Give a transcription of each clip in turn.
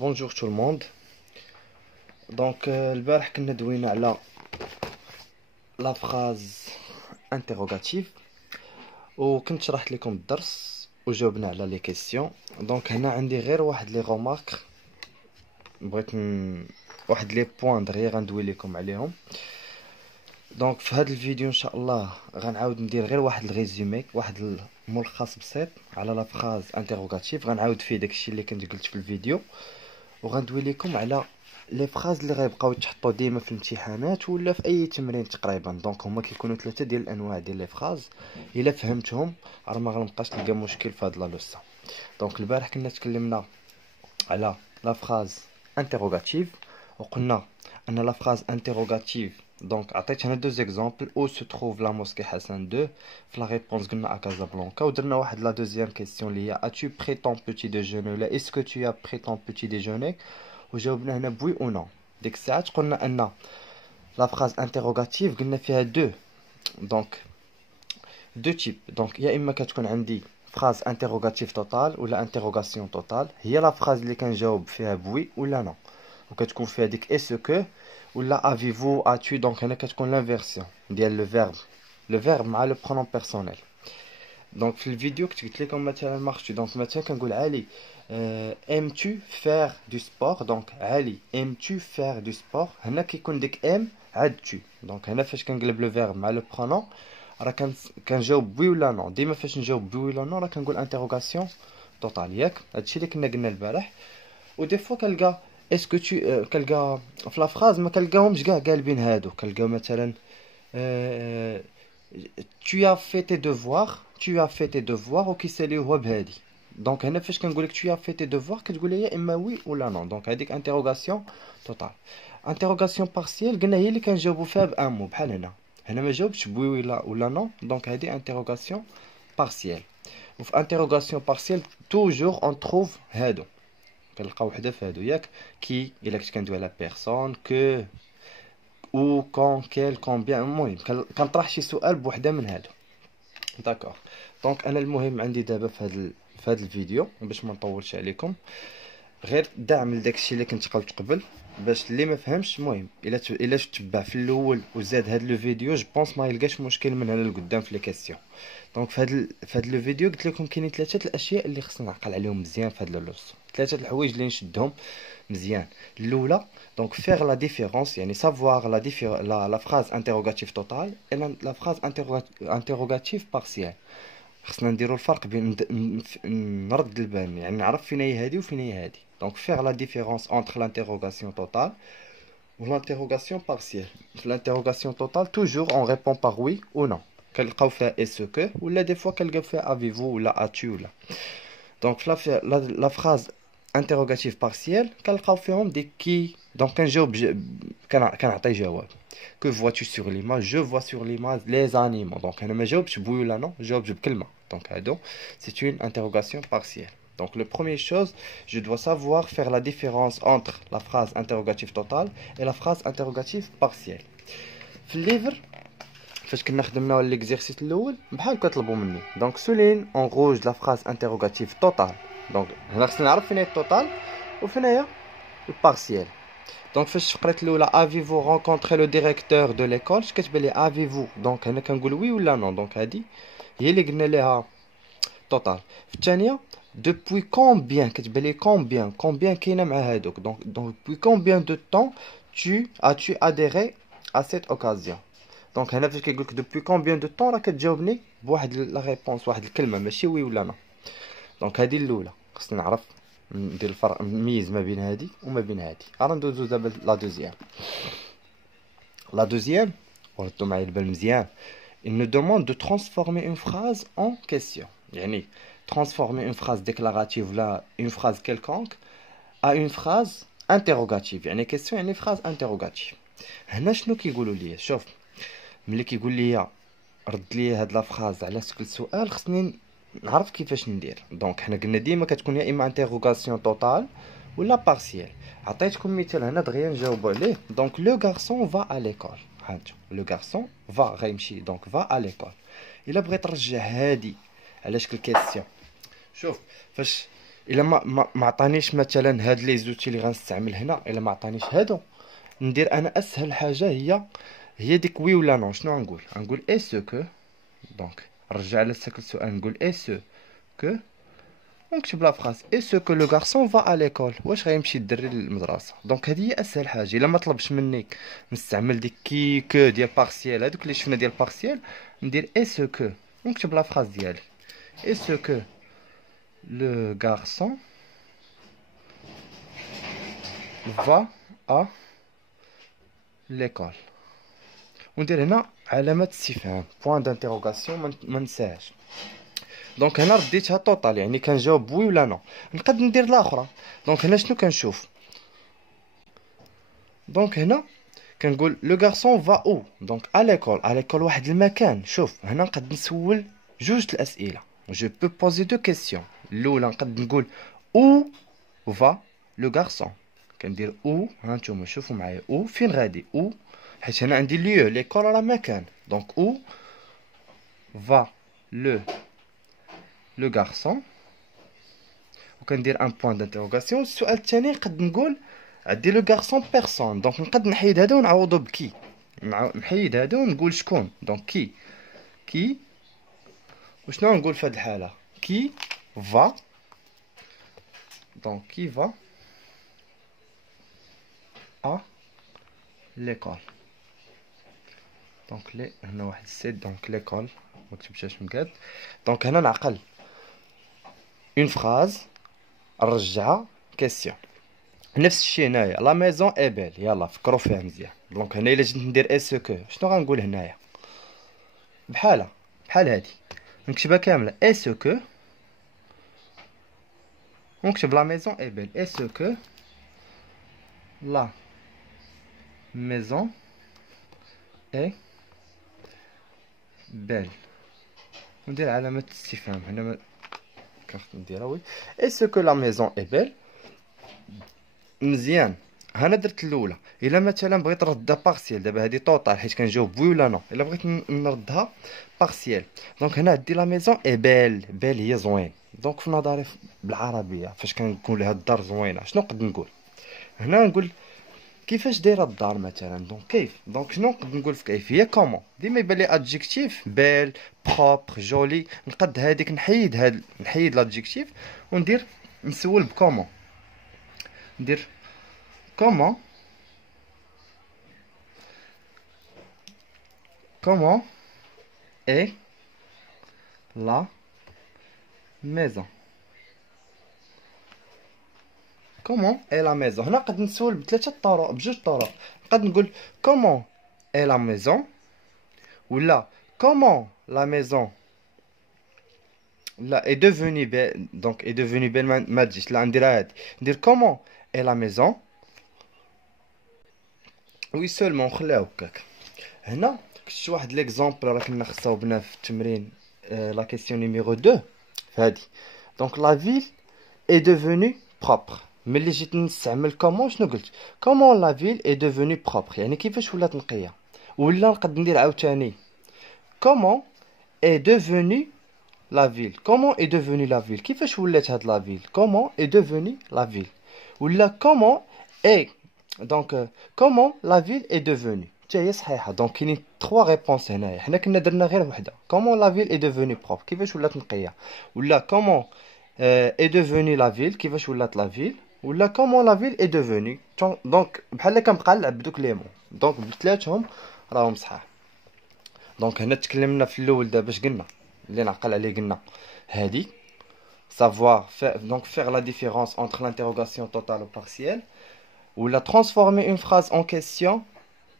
Bonjour tout le monde. البارح كنا دوينا على لا فراز انتروغاتيف وكنت شرحت لكم الدرس وجاوبنا على لي كيسيون. هنا عندي غير واحد لي غومارك بغيت واحد لي بوين دغيا غندوي لكم عليهم. في هذا الفيديو ان شاء الله غنعاود ندير غير واحد الريزومي، واحد الملخص بسيط على لا فراز انتروغاتيف. غنعاود فيه داكشي اللي كنت قلت في الفيديو، وغندوي لكم على لي فراز اللي غيبقاو يتحطوا ديما في الامتحانات ولا في اي تمرين تقريبا. هما كيكونوا ثلاثه ديال الانواع ديال لي فراز، الا فهمتهم راه ما غنبقاش تلقى مشكل في هاد لا لوسا. البارح كنا تكلمنا على لا فراز انتروغاتيف، وقلنا ان لا فراز انتروغاتيف عطيت هنا دو زيكزامبل او سو تروف لا موسكي حسن 2 في لا ريبونس قلنا ا كازابلانكا، ودرنا واحد لا دوزيام كيسيون اللي هي اتو بري طون بوتي ديجوني ولا اسكو تو يا بري طون بوتي ديجوني، وجاوبنا هنا بوي او نو. ديك الساعات قلنا ان لا فراز انتروغاتيف قلنا فيها دو تيب. يا اما كتكون عندي فراز انتروغاتيف توتال ولا انتروغاسيون توتال، هي لا فراز اللي كنجاوب فيها بوي ولا نو، وكتكون فيها ديك اسكو ولا افيفو اتو. هنا كتكون لانفيرسيون ديال لو فيرب مع لو برونون بيرسونيل. في الفيديو كنت قلت لكم مثلا مارشتو، مثلا كنقول علي aimes tu faire du sport. علي aimes tu faire du sport، هنا كيكون ديك ام عاد tu. هنا فاش كنقلب لو فيرب مع لو برونون راه كنجاوب بوي ولا نو. ديما فاش نجاوب بوي ولا نو راه كنقول انتروغاسيون توتال، ياك هادشي اللي كنا قلنا البارح. ودي فوا كنلقى اسكو تو كنلقى في لا فراز ما كنلقاهمش كاع قالبين هادو. كنلقى مثلا tu as fait tes devoirs، وكيساليو هو بهادي. هنا فاش كنقول لك tu as fait tes devoirs كتقول لي يا اما وي ولا نو. هذيك انتروغاسيون توتال. انتروغاسيون بارسيال قلنا هي اللي كنجاوبوا فيها بان مو، بحال هنا ما جاوبتش بوي ولا نو. هذه انتروغاسيون بارسيال. وفي انتروغاسيون بارسيال توجور اون تروف هادو، كنلقاو وحده في هادو، ياك كي الا كنت كندوي على بيرسون، كو او كون كيل كومبيان. المهم كنطرح شي سؤال بوحده من هادو. داكوغ. انا المهم عندي دابا في هذا الفيديو باش ما نطولش عليكم غير دعم لداكشي اللي كنت قلت قبل، باش اللي ما فهمش المهم الا تبع في الاول وزاد هذا لو فيديو جو بونس ما يلقاش مشكل من هنا لقدام في لي كيسيون. في هذا لو فيديو قلت لكم كاينين ثلاثه الاشياء اللي خصنا نعقل عليهم مزيان في هذا اللوس، ثلاثه الحوايج اللي نشدهم مزيان. الاولى فير لا ديفيرونس، يعني سافوار لا فراز انتروغاتيف توتال et لا فراز انتروغاتيف بارسيال. خصنا نديرو الفرق بين نرد البال، يعني نعرف فين هي هادي وفين هي هادي. فير لا ديفيرونس اونتر لانتروغاسيون توتال و لانتروغاسيون بارسيال. في لانتروغاسيون توتال توجور اون ريبون باغ وي او نو، كنلقاو فيها اسكو ولا دي فوا كنلقاو فيها افيفو ولا اتو ولا. في لا فراز انتروغاتيف بارسيال كنلقاو فيهم دي كي. كنجاوب كنعطي جواب. Que vois-tu sur l'image? Je vois sur l'image les animaux. هنا ما جاوبش بوي ولا نو، جاوبش بكلمه. هادو c'est une interrogation partielle. Le première chose, je dois savoir faire la différence entre la phrase interrogative totale et la phrase interrogative partielle. في الليفر فاش كنا خدمنا ليكزيرسيس الاول بحال كطلبوا مني سولين اون روج لا فراز انتروغاتيف توتال. هنا خصني نعرف فين هي التوتال وفين هي البارسيال. فاش فقرت الاولى افيفو رونكونطري لو ديريكتور دو ليكول، اش كتبان لي افيفو. هنا كنقول وي ولا نو. هادي هي اللي قلنا ليها توتال. في الثانيه دوبوي كومبيان، كتبان لي كومبيان كاينه مع هادوك. دوبوي كومبيان دو طون tu adhéré à cette occasion. هنا فاش كيقول لك دوبوي كومبيان دو طون راه كتجاوبني بواحد لا ريبونس، واحد الكلمه ماشي وي ولا نو. هادي الاولى خصني نعرف ندير الفرق، نميز ما بين هادي وما بين هادي. راه ندوزو دابا لا دوزيام وردوا معايا البال مزيان. il nous demande de transformer une phrase en question، يعني transformer une phrase déclarative là une phrase quelconque à une phrase interrogative، يعني question يعني phrase interrogative. هنا شنو كيقولوا لي؟ شوف ملي كيقول لي رد لي هاد لا فراز على شكل سؤال خصني نعرف كيفاش ندير. حنا قلنا ديما كتكون يا اما انتروغاسيون توتال ولا بارسيال. عطيتكم مثال هنا دغيا نجاوبوا عليه. لو غارسون فا ا ليكول، هانتو لو غارسون فا غيمشي فا ا ليكول. الا بغيت نرجع هادي على شكل كيسيون، شوف فاش الا ما عطانيش مثلا هاد لي زوتي اللي غنستعمل هنا، الا ما عطانيش هادو، ندير انا اسهل حاجه هي ديك وي ولا نو. شنو غنقول اي سو كو. دونك نرجع لساك السؤال، نقول اي سو كو، ونكتب لا فراس اي سو كو لو غارسون فا ا ليكول، واش غيمشي الدري للمدرسه. دونك هذه هي اسهل حاجه. الا ما طلبش مني نستعمل ديك كي كو ديال بارسيال، هذوك اللي شفنا ديال بارسيال، ندير اي سو كو ونكتب لا فراس ديالي اي سو كو لو غارسون فا ا ليكول، وندير هنا علامه استفهام بوين دانتيروغاسيون، ما ننساهاش. دونك هنا رديتها توتال، يعني كنجاوب بوي ولا نو. نقد ندير الاخرى. دونك هنا شنو كنشوف؟ دونك هنا كنقول لو غارسون فا او، دونك ا ليكول واحد المكان. شوف هنا نقد نسول جوج الاسئله، جو بو بوزي دو كيسيون. الاولى نقد نقول او فا لو غارسون، كندير او. ها نتوما شوفوا معايا او فين غادي، او حيت هنا عندي ليو، ليكول راه مكان. دونك او فا لو غارسون، وكندير ان بوين دانتيروغاسيون. السؤال الثاني نقد نقول عندي لو غارسون بيرسون، دونك نقد نحيد هذا ونعوضو بكي، نحيد هذا ونقول شكون. دونك كي وشنو نقول في هذه الحاله؟ كي فا، دونك كي فا ا ليكول. دونك لي هنا واحد السيت، دونك ليكول ما كتبتهاش مقاد. دونك هنا نعقل اون فراز نرجعها كيسيون. نفس الشيء هنايا لا ميزون اي بيل، يلا فكروا فيها مزيان. دونك هنا الا جيت ندير اس كو، شنو غنقول هنايا؟ بحال هادي نكتبها كامله اس كو، ونكتب لا ميزون اي بيل، اس كو لا ميزون اي بيل، وندير علامه استفهام هنا كنت نديرها. وي اس كو لا ميزون اي بيل. مزيان. هنا درت الاولى. الا مثلا بغيت نردها بارسيال، دابا هذه توتال حيت كنجاوب وي ولا نو. الا بغيت نردها بارسيال، دونك هنا عندي لا ميزون اي بيل هي زوين. دونك في نظري بالعربيه فاش كنقول لها الدار زوينه، شنو نقد نقول هنا؟ نقول كيفاش دايره الدار مثلا. دونك كيف، دونك شنو نقد نقول في كيف؟ هي كومون. ديما يبان لي ادجيكتيف بيل بروبر جولي، نقد هذيك نحيد لادجيكتيف وندير نسول بكومون. ندير comment est la maison. comment est la maison. هنا قد نسول بثلاثه طرق، بجوج طرق. قد نقول comment est la maison، ولا comment la maison لا est devenue belle. دونك est devenue belle ما تجيش، لا نديرها هادي، ندير comment est la maison. وي سولمون نخليها هكاك. هنا شفت واحد ليكزامبل راه كنا خصاوبنا في التمرين، لا كيسيون نيميرو 2 فهادي. دونك لا فيل اي ديفوني بروبر. ملي جيت نستعمل كومون شنو قلت؟ كومون لا فيل اي ديفوني بروبر، يعني كيفاش ولات نقيه. ولا نقد ندير عاوتاني كومون اي ديفوني لا فيل. كومون اي ديفوني لا فيل، كيفاش ولات هاد لا فيل؟ كومون اي ديفوني لا فيل. ولا كومون اي، دونك كومون لا فيل اي ديفوني، حتى هي صحيحه. دونك كاينين 3 ريبونس هنايا. حنا كنا درنا غير وحده، كومون لا فيل اي ديفوني بروب، كيفاش ولات نقيه. ولا كومون اي ديفوني لا فيل، كيفاش ولات لا فيل. ولا كومون لا فيل اي ديفوني. دونك بحال كنبقى نلعب بدوك لي مون. دونك بثلاثهم راهم صحاح. دونك هنا تكلمنا في الاول دابا اش قلنا اللي نعقل عليه، قلنا هادي savoir faire, donc faire la différence entre l'interrogation totale ou partielle, ou la transformer une phrase en question.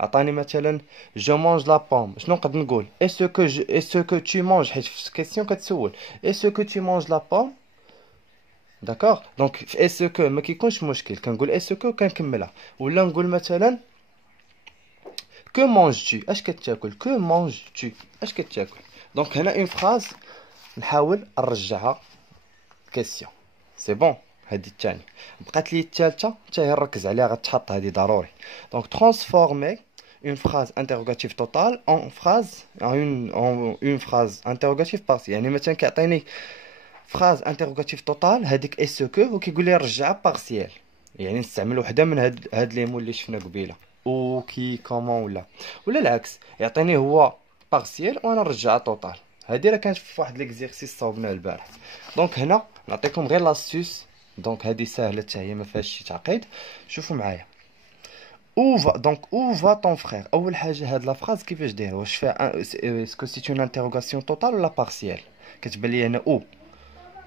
عطاني مثلا je mange la pomme، شنو نقدر نقول؟ est-ce que tu manges، حيت في question كتسول est-ce que tu manges la pomme. داكوغ. دونك في est-ce que ما كيكونش مشكل، كنقول est-ce que وكنكملها. ولا نقول مثلا que manges-tu، اش كتاكل؟ que manges-tu، اش كتاكل. دونك هنا اون فراز نحاول نرجعها كيسيون. سي بون. هادي الثانيه. بقات لي الثالثه حتى هي نركز عليها، غتحط هادي ضروري. دونك ترانسفورمي une phrase interrogative totale en phrase en une phrase interrogative partielle. يعني مثلا كيعطيني فراز انتروغاتيف توتال هذيك اس كو وكيقول لي رجعها بارسيال، يعني نستعمل وحده من هاد لي مول اللي شفنا قبيله، او كي كومون ولا العكس، يعطيني هو بارسيال وانا نرجعها توتال. هادي راه كانت في واحد ليكزيرسيس صاوبناه البارح. دونك هنا نعطيكم غير لاستوس، دونك هادي ساهله حتى هي ما فيهاش شي تعقيد. شوفوا معايا، où va ton frère. اول حاجه هاد لا فراز كيفاش دايره، واش فيها اسكو سي اون انتروغاسيون توتال ولا بارسيال؟ كتبان لي هنا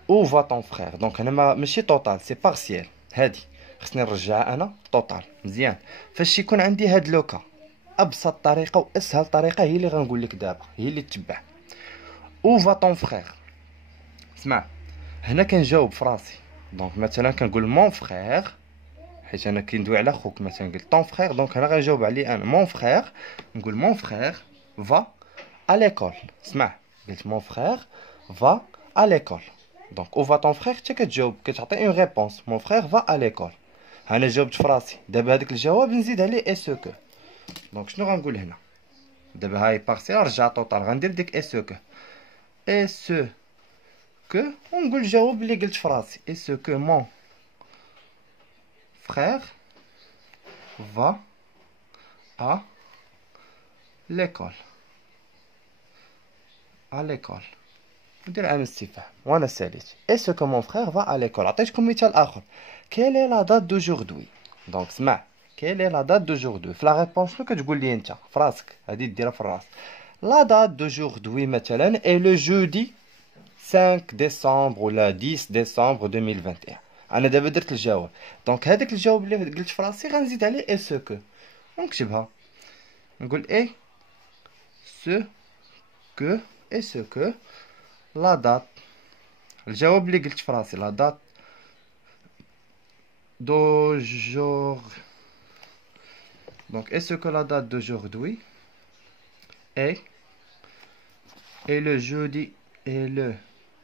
او va ton frère، دونك انا ماشي توتال سي بارسيال. هادي خصني نرجعها انا توتال. مزيان، فاش يكون عندي هاد لوكا ابسط طريقه واسهل طريقه هي اللي غنقول لك دابا، هي اللي تتبع. او va ton frère، اسمع هنا كنجاوب فراسي. دونك مثلا كنقول مون فخير، حيت انا كندوي على خوك، مثلا قلت طون فخير، دونك هنا غنجاوب عليه انا مون فخير. نقول مون فخير فا à l'école. اسمع قلت مون فخير فا à l'école، دونك او فا طون فخير حتى كتجاوب كتعطي اون ريبونس مون فخير فا à l'école. انا جاوبت فراسي، دابا هذاك الجواب نزيد عليه اس كو. دونك شنو غنقول هنا دابا؟ هاي بارسيال رجع توتال، غندير ديك اس كو كو ونقول الجواب اللي قلت فراسي اس كو مون frère va à l'école. à l'école ندير علامة استفهام وانا ساليت. est-ce que mon frère va à l'école؟ عطيتكم مثال اخر. quelle est la date d'aujourd'hui؟ دونك سمع quelle est la date d'aujourd'hui في لا ريبونس شنو كتقول لي انت فراسك، هادي ديرها في الراس. la date d'aujourd'hui مثلا est le jeudi 5 décembre ولا 10 décembre 2021. انا دابا درت الجواب، دونك هذاك الجواب اللي قلت في راسي غنزيد عليه اس كو ونكتبها. نقول اي سو كو اس كو لا دات، الجواب اللي قلت في راسي لا دات دو جور. دونك اس كو لا دات دوجوردوي اي لو جودي اي لو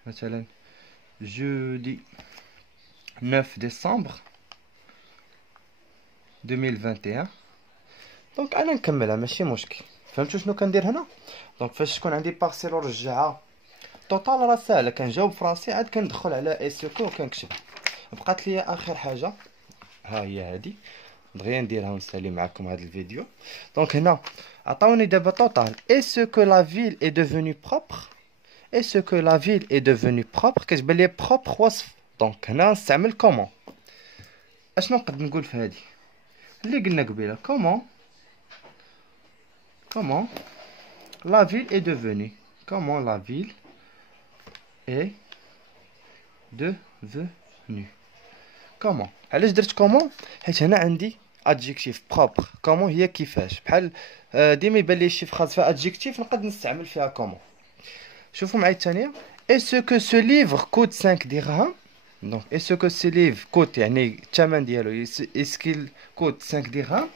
مثلا jeudi 9 décembre 2021. دونك انا نكملها ماشي مشكل. فهمتوا شنو كندير هنا؟ دونك فاش تكون عندي بارسيل ورجعها توتال راه ساهله، كنجاوب في راسي عاد كندخل على اس كو وكنكتب. بقات لي اخر حاجه ها هي هادي، دغيا نديرها ونسالي معكم هذا الفيديو. دونك هنا عطاوني دابا توتال est-ce que la ville est devenue propre. est-ce que la ville est devenue propre كتبان لي propre وصف. دونك هنا نستعمل كومون. اشنو نقد نقول في هذه اللي قلنا قبيله؟ كومون la ville est devenue. comment la ville est devenue. كومون علاش درت كومون؟ حيت هنا عندي adjectif propre. كومون هي كيفاش، بحال ديما يبان لي شي فراز فيها adjectif نقد نستعمل فيها كومون. شوفوا معايا الثانيه. est-ce que ce livre coûte 5 dirhams. دونك est-ce que ce livre coûte يعني الثمن ديالو est-ce qu'il coûte 5 dirhams.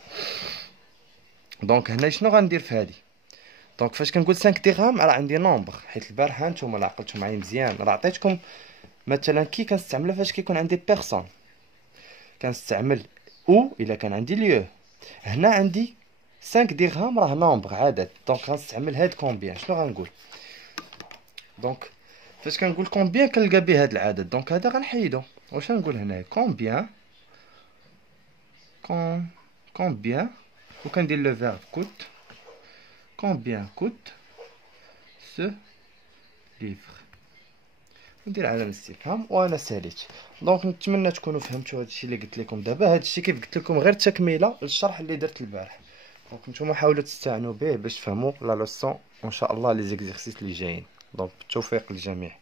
دونك هنا شنو غندير في هذه؟ دونك فاش كنقول 5 درهم راه عندي نومبر، حيت البارحه نتوما لا عقلتوا معايا مزيان راه عطيتكم مثلا كي كنستعملها فاش كيكون عندي بيرسون كنستعمل او الا كان عندي ليو. هنا عندي 5 درهم راه نومبر عدد، دونك غنستعمل هاد كومبيان. شنو غنقول؟ دونك فاش كنقول كومبيان كنلقى به هاد العدد، دونك هذا غنحيدو. واش غنقول هنا؟ كومبيان كومبيان وكندير لو فيرب كوت. combien coûte ce livre. ندير علامة استفهام وانا ساليت. دونك نتمنى تكونوا فهمتوا هادشي اللي قلت لكم دابا. هادشي كيف قلت لكم غير تكميله للشرح اللي درت البارح. دونك نتوما حاولوا تستعنوا به باش تفهموا لا لوسون وان شاء الله لي زيكزيرسيس اللي جايين. دونك بالتوفيق للجميع.